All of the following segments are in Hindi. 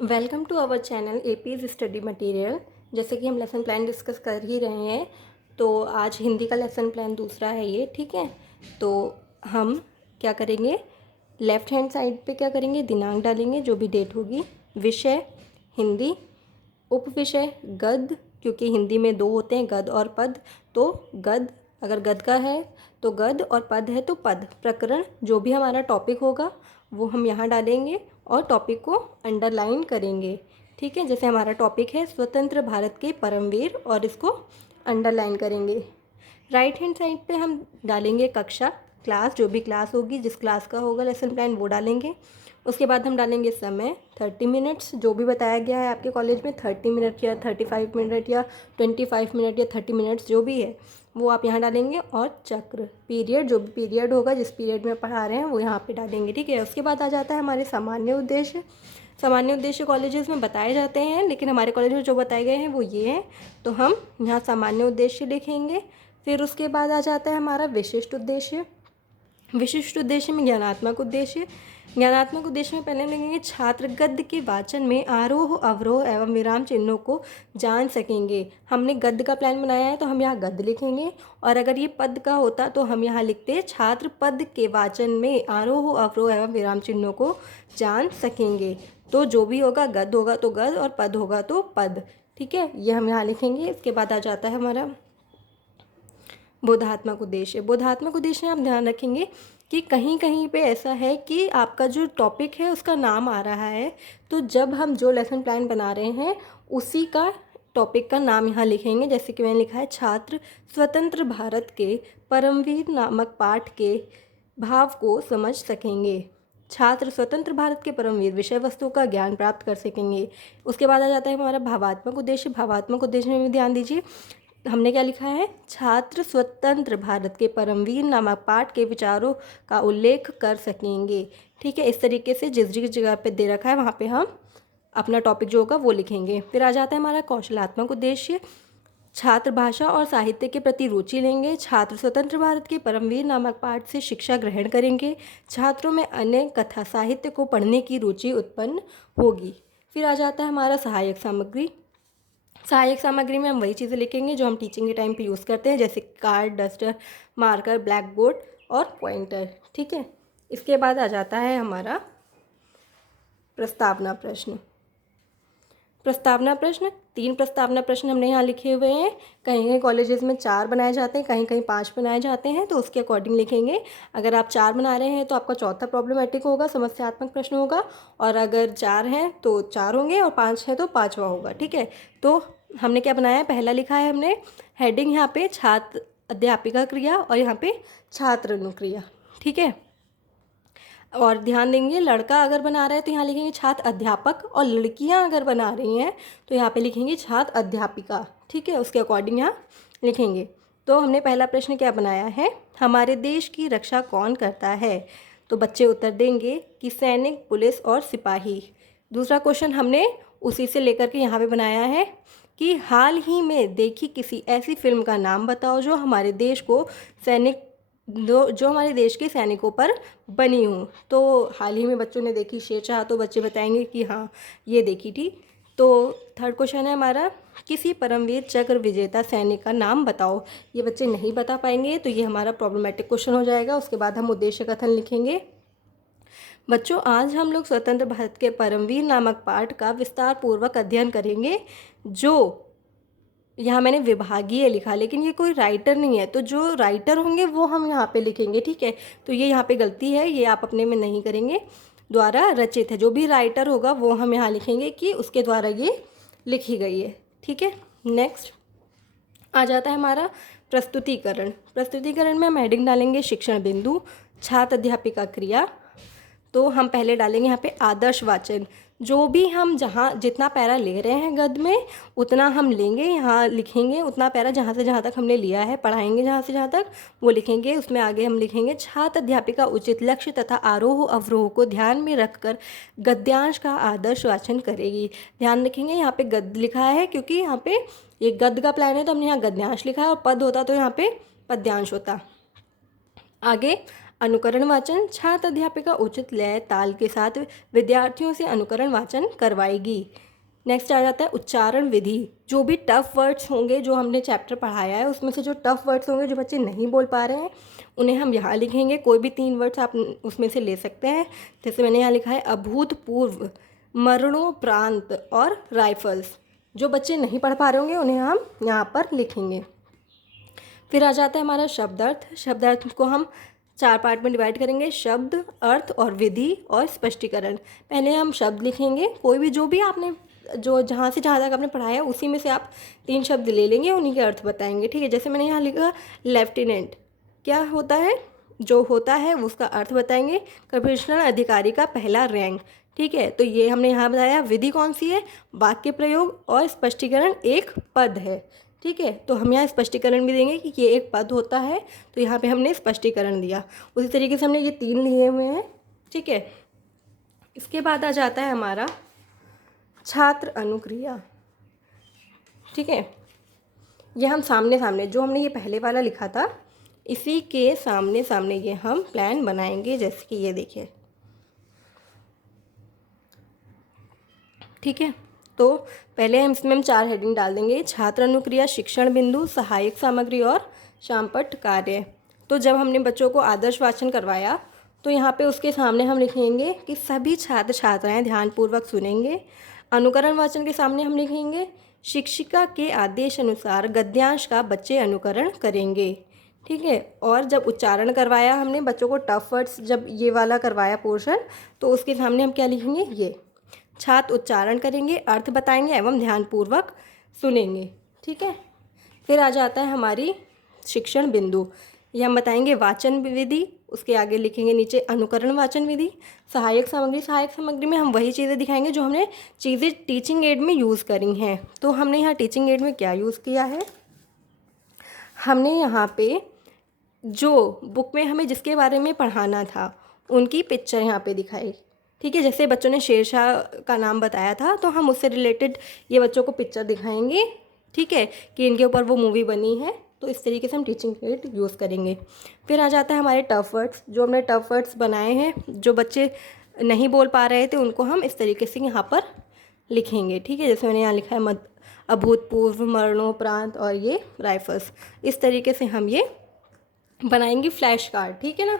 Welcome to our channel APs study material. जैसे कि हम लेसन प्लान डिस्कस कर ही रहे हैं, तो आज हिंदी का लेसन प्लान दूसरा है ये, ठीक है। तो हम क्या करेंगे, लेफ़्ट हैंड साइड पे क्या करेंगे, दिनांक डालेंगे, जो भी डेट होगी। विषय हिंदी, उपविषय गद्य, क्योंकि हिंदी में दो होते हैं, गद्य और पद। तो गद्य, अगर गद्य का है तो गद्य और पद है तो पद। प्रकरण, जो भी हमारा टॉपिक होगा वो हम यहाँ डालेंगे और टॉपिक को अंडरलाइन करेंगे, ठीक है। जैसे हमारा टॉपिक है स्वतंत्र भारत के परमवीर, और इसको अंडरलाइन करेंगे। राइट हैंड साइड पे हम डालेंगे कक्षा, क्लास, जो भी क्लास होगी, जिस क्लास का होगा लेसन प्लान वो डालेंगे। उसके बाद हम डालेंगे समय 30 मिनट्स, जो भी बताया गया है आपके कॉलेज में 30 मिनट या 35 मिनट या 25 मिनट या 30 मिनट्स जो भी है वो आप यहाँ डालेंगे। और चक्र, पीरियड, जो भी पीरियड होगा, जिस पीरियड में पढ़ा रहे हैं वो यहाँ पे डालेंगे, ठीक है। उसके बाद आ जाता है हमारे सामान्य उद्देश्य। सामान्य उद्देश्य कॉलेजेस में बताए जाते हैं, लेकिन हमारे कॉलेज में जो बताए गए हैं वो ये हैं, तो हम यहाँ सामान्य उद्देश्य लिखेंगे। फिर उसके बाद आ जाता है हमारा विशिष्ट उद्देश्य। विशिष्ट उद्देश्य में ज्ञानात्मक उद्देश्य। ज्ञानात्मक उद्देश्य में पहले हम लिखेंगे छात्र गद्य के वाचन में आरोह अवरोह एवं विराम चिन्हों को जान सकेंगे। हमने गद्य का प्लान बनाया है तो हम यहाँ गद्य लिखेंगे, और अगर ये पद का होता तो हम यहाँ लिखते छात्र पद के वाचन में आरोह अवरोह एवं विराम चिन्हों को जान सकेंगे। तो जो भी होगा, गद्य होगा तो गद्य और पद होगा तो पद, ठीक है, ये हम यहाँ लिखेंगे। इसके बाद आ जाता है हमारा बोधात्मक उद्देश्य। बोधात्मक उद्देश्य में आप ध्यान रखेंगे कि कहीं कहीं पे ऐसा है कि आपका जो टॉपिक है उसका नाम आ रहा है, तो जब हम जो लेसन प्लान बना रहे हैं उसी का टॉपिक का नाम यहाँ लिखेंगे। जैसे कि मैंने लिखा है छात्र स्वतंत्र भारत के परमवीर नामक पाठ के भाव को समझ सकेंगे। छात्र स्वतंत्र भारत के परमवीर विषय वस्तु का ज्ञान प्राप्त कर सकेंगे। उसके बाद आ जाता है हमारा भावात्मक उद्देश्य। भावात्मक उद्देश्य में भी ध्यान दीजिए, हमने क्या लिखा है, छात्र स्वतंत्र भारत के परमवीर नामक पाठ के विचारों का उल्लेख कर सकेंगे, ठीक है। इस तरीके से जिस जिस जगह पे दे रखा है वहाँ पे हम अपना टॉपिक जो होगा वो लिखेंगे। फिर आ जाता है हमारा कौशलात्मक उद्देश्य। छात्र भाषा और साहित्य के प्रति रुचि लेंगे। छात्र स्वतंत्र भारत के परमवीर नामक पाठ से शिक्षा ग्रहण करेंगे। छात्रों में अन्य कथा साहित्य को पढ़ने की रुचि उत्पन्न होगी। फिर आ जाता है हमारा सहायक सामग्री। सहायक सामग्री में हम वही चीज़ें लिखेंगे जो हम टीचिंग के टाइम पे यूज़ करते हैं, जैसे card, duster, marker, black board और पॉइंटर, ठीक है। इसके बाद आ जाता है हमारा प्रस्तावना प्रश्न। प्रस्तावना प्रश्न, 3 प्रस्तावना प्रश्न हमने यहाँ लिखे हुए हैं। कहीं कहीं कॉलेजेस में 4 बनाए जाते हैं, कहीं कहीं 5 बनाए जाते हैं, तो उसके अकॉर्डिंग लिखेंगे। अगर आप 4 बना रहे हैं तो आपका चौथा प्रॉब्लमेटिक होगा, समस्यात्मक प्रश्न होगा, और अगर 4 हैं तो 4 होंगे, और 5 है तो 5वां होगा, ठीक है। तो हमने क्या बनाया है, पहला लिखा है हमने हेडिंग यहाँ पे छात्र अध्यापिका क्रिया, और यहाँ पे छात्र अनुक्रिया, ठीक है। और ध्यान देंगे, लड़का अगर बना रहा है तो यहाँ लिखेंगे छात्र अध्यापक, और लड़कियाँ अगर बना रही हैं तो यहाँ पे लिखेंगे छात्र अध्यापिका, ठीक है। उसके अकॉर्डिंग यहाँ लिखेंगे। तो हमने पहला प्रश्न क्या बनाया है, हमारे देश की रक्षा कौन करता है, तो बच्चे उत्तर देंगे कि सैनिक, पुलिस और सिपाही। दूसरा क्वेश्चन हमने उसी से लेकर के यहाँ पे बनाया है कि हाल ही में देखी किसी ऐसी फिल्म का नाम बताओ जो हमारे देश को सैनिक जो हमारे देश के सैनिकों पर बनी हूँ। तो हाल ही में बच्चों ने देखी शेरशाह, तो बच्चे बताएंगे कि हाँ ये देखी थी। तो थर्ड क्वेश्चन है हमारा, किसी परमवीर चक्र विजेता सैनिक का नाम बताओ। ये बच्चे नहीं बता पाएंगे, तो ये हमारा प्रॉब्लमेटिक क्वेश्चन हो जाएगा। उसके बाद हम उद्देश्य कथन लिखेंगे। बच्चों, आज हम लोग स्वतंत्र भारत के परमवीर नामक पाठ का विस्तार पूर्वक अध्ययन करेंगे। जो यहाँ मैंने विभागीय लिखा, लेकिन ये कोई राइटर नहीं है, तो जो राइटर होंगे वो हम यहाँ पे लिखेंगे, ठीक है। तो ये यहाँ पे गलती है, ये आप अपने में नहीं करेंगे। द्वारा रचित है, जो भी राइटर होगा वो हम यहाँ लिखेंगे कि उसके द्वारा ये लिखी गई है, ठीक है। नेक्स्ट आ जाता है हमारा प्रस्तुतिकरण। प्रस्तुतिकरण में हम हेडिंग डालेंगे शिक्षण बिंदु, छात्र अध्यापिका क्रिया। तो हम पहले डालेंगे यहाँ पे आदर्श वाचन। जो भी हम जहाँ जितना पैरा ले रहे हैं गद्य में उतना हम लेंगे, यहाँ लिखेंगे उतना पैरा जहाँ से जहाँ तक हमने लिया है, पढ़ाएंगे जहाँ से जहाँ तक वो लिखेंगे। उसमें आगे हम लिखेंगे छात्र अध्यापिका उचित लक्ष्य तथा आरोह अवरोह को ध्यान में रखकर गद्यांश का आदर्श वाचन करेगी। ध्यान रखेंगे यहाँ पे गद्य लिखा है क्योंकि यहाँ पे ये गद्य का प्लान है, तो हमने यहाँ गद्यांश लिखा है, और पद होता तो यहाँ पे पद्यांश होता। आगे अनुकरण वाचन, छात्र अध्यापिका उचित लय ताल के साथ विद्यार्थियों से अनुकरण वाचन करवाएगी। नेक्स्ट आ जाता है उच्चारण विधि। जो भी टफ वर्ड्स होंगे जो हमने चैप्टर पढ़ाया है उसमें से जो टफ वर्ड्स होंगे जो बच्चे नहीं बोल पा रहे हैं उन्हें हम यहाँ लिखेंगे। कोई भी 3 वर्ड्स आप उसमें से ले सकते हैं। जैसे मैंने यहाँ लिखा है अभूतपूर्व, मरणोपरांत और राइफल्स। जो बच्चे नहीं पढ़ पा रहे होंगे उन्हें हम यहाँ पर लिखेंगे। फिर आ जाता है हमारा शब्दार्थ। शब्दार्थ को हम 4 पार्ट में डिवाइड करेंगे, शब्द, अर्थ और विधि और स्पष्टीकरण। पहले हम शब्द लिखेंगे। कोई भी जो भी आपने जो जहाँ से जहाँ तक आपने पढ़ाया उसी में से आप 3 शब्द ले लेंगे, उन्हीं के अर्थ बताएंगे। ठीक है, जैसे मैंने यहाँ लिखा लेफ्टिनेंट, क्या होता है, जो होता है उसका अर्थ बताएंगे। कमिश्नर अधिकारी का पहला रैंक। ठीक है, तो ये हमने यहाँ बताया। विधि कौन सी है, वाक्य प्रयोग, और स्पष्टीकरण एक पद है। ठीक है, तो हम यहाँ स्पष्टीकरण भी देंगे कि ये एक पद होता है, तो यहाँ पे हमने स्पष्टीकरण दिया। उसी तरीके से हमने ये 3 लिए हुए हैं। ठीक है, इसके बाद आ जाता है हमारा छात्र अनुक्रिया। ठीक है, ये हम सामने सामने जो हमने ये पहले वाला लिखा था इसी के सामने सामने ये हम प्लान बनाएंगे, जैसे कि ये देखिए। ठीक है, तो पहले हम इसमें 4 हेडिंग डाल देंगे, छात्र अनुक्रिया, शिक्षण बिंदु, सहायक सामग्री और शामपट कार्य। तो जब हमने बच्चों को आदर्श वाचन करवाया तो यहाँ पे उसके सामने हम लिखेंगे कि सभी छात्र छात्राएं ध्यानपूर्वक सुनेंगे। अनुकरण वाचन के सामने हम लिखेंगे शिक्षिका के आदेश अनुसार गद्यांश का बच्चे अनुकरण करेंगे। ठीक है, और जब उच्चारण करवाया हमने बच्चों को टफ वर्ड्स, जब ये वाला करवाया पोर्शन, तो उसके सामने हम क्या लिखेंगे, ये छात्र उच्चारण करेंगे, अर्थ बताएंगे एवं ध्यानपूर्वक सुनेंगे। ठीक है, फिर आ जाता है हमारी शिक्षण बिंदु। ये हम बताएंगे वाचन विधि, उसके आगे लिखेंगे नीचे अनुकरण वाचन विधि। सहायक सामग्री, सहायक सामग्री में हम वही चीज़ें दिखाएंगे जो हमने चीज़ें टीचिंग एड में यूज़ करी हैं। तो हमने यहाँ टीचिंग एड में क्या यूज़ किया है, हमने यहाँ पे जो बुक में हमें जिसके बारे में पढ़ाना था उनकी पिक्चर यहाँ पे दिखाई। ठीक है, जैसे बच्चों ने शेरशाह का नाम बताया था तो हम उससे रिलेटेड ये बच्चों को पिक्चर दिखाएंगे। ठीक है, कि इनके ऊपर वो मूवी बनी है, तो इस तरीके से हम टीचिंग एड यूज़ करेंगे। फिर आ जाता है हमारे टफ वर्ड्स। जो हमने टफ वर्ड्स बनाए हैं जो बच्चे नहीं बोल पा रहे थे उनको हम इस तरीके से यहाँ पर लिखेंगे। ठीक है, जैसे मैंने यहाँ लिखा है अभूतपूर्व, मरणोपरांत और ये राइफल्स। इस तरीके से हम ये बनाएंगे फ्लैश कार्ड। ठीक है ना।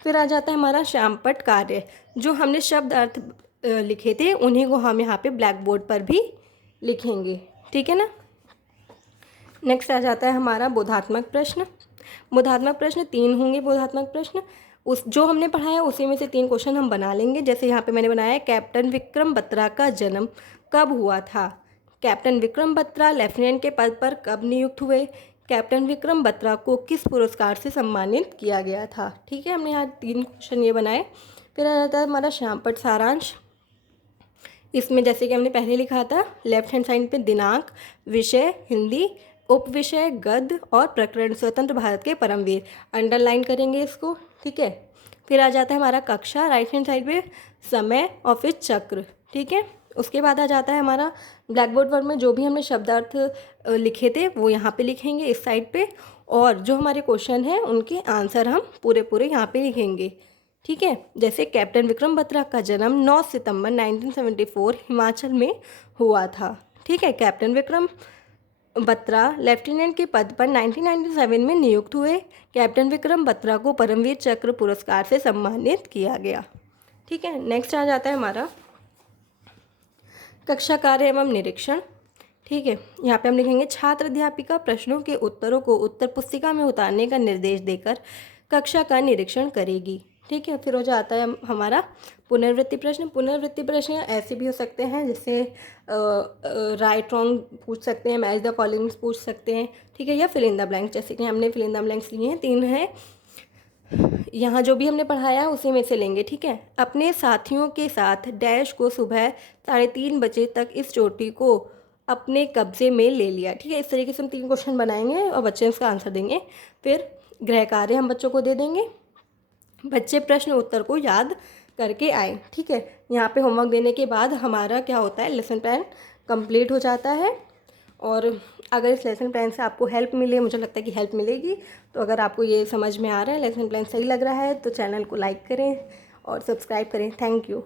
फिर आ जाता है हमारा शामपट कार्य। जो हमने शब्द अर्थ लिखे थे उन्हीं को हम यहाँ पे ब्लैक बोर्ड पर भी लिखेंगे। ठीक है ना। नेक्स्ट आ जाता है हमारा बोधात्मक प्रश्न। बोधात्मक प्रश्न 3 होंगे। बोधात्मक प्रश्न उस जो हमने पढ़ाया उसी में से 3 क्वेश्चन हम बना लेंगे। जैसे यहाँ पे मैंने बनाया है कैप्टन विक्रम बत्रा का जन्म कब हुआ था। कैप्टन विक्रम बत्रा लेफ्टिनेंट के पद पर कब नियुक्त हुए। कैप्टन विक्रम बत्रा को किस पुरस्कार से सम्मानित किया गया था। ठीक है, हमने यहाँ 3 क्वेश्चन ये बनाए। फिर आ जाता है हमारा शामपट सारांश। इसमें जैसे कि हमने पहले लिखा था लेफ्ट हैंड साइड पे दिनांक, विषय हिंदी, उपविषय गद्य और प्रकरण स्वतंत्र भारत के परमवीर, अंडरलाइन करेंगे इसको। ठीक है, फिर आ जाता है हमारा कक्षा, राइट हैंड साइड पे समय और फिर चक्र। ठीक है, उसके बाद आ जाता है हमारा ब्लैक बोर्ड पर में जो भी हमने शब्दार्थ लिखे थे वो यहाँ पे लिखेंगे इस साइड पे, और जो हमारे क्वेश्चन हैं उनके आंसर हम पूरे यहाँ पे लिखेंगे। ठीक है, जैसे कैप्टन विक्रम बत्रा का जन्म 9 सितंबर 1974 हिमाचल में हुआ था। ठीक है, कैप्टन विक्रम बत्रा लेफ्टिनेंट के पद पर 1997 में नियुक्त हुए। कैप्टन विक्रम बत्रा को परमवीर चक्र पुरस्कार से सम्मानित किया गया। ठीक है, नेक्स्ट आ जाता है हमारा कक्षा कार्य एवं निरीक्षण। ठीक है, यहाँ पे हम लिखेंगे छात्र अध्यापिका प्रश्नों के उत्तरों को उत्तर पुस्तिका में उतारने का निर्देश देकर कक्षा का निरीक्षण करेगी। ठीक है, फिर हो जाता है हमारा पुनरावृत्ति प्रश्न। पुनरावृत्ति प्रश्न ऐसे भी हो सकते हैं जैसे राइट रॉन्ग पूछ सकते हैं, मैच द फॉलोइंग्स पूछ सकते हैं। ठीक है, या फिल इन द ब्लैंक्स, जैसे कि हमने फिल इन द ब्लैंक्स लिए हैं 3 हैं। यहाँ जो भी हमने पढ़ाया है उसी में से लेंगे। ठीक है, अपने साथियों के साथ डैश को सुबह 3:30 बजे तक इस चोटी को अपने कब्जे में ले लिया। ठीक है, इस तरीके से हम 3 क्वेश्चन बनाएंगे और बच्चे उसका आंसर देंगे। फिर गृह कार्य हम बच्चों को दे देंगे, बच्चे प्रश्न उत्तर को याद करके आए। ठीक है, यहाँ पे होमवर्क देने के बाद हमारा क्या होता है लेसन प्लान कंप्लीट हो जाता है। और अगर इस लेसन प्लान से आपको हेल्प मिले, मुझे लगता है कि हेल्प मिलेगी, तो अगर आपको ये समझ में आ रहा है, लेसन प्लान सही लग रहा है, तो चैनल को लाइक करें और सब्सक्राइब करें। Thank you.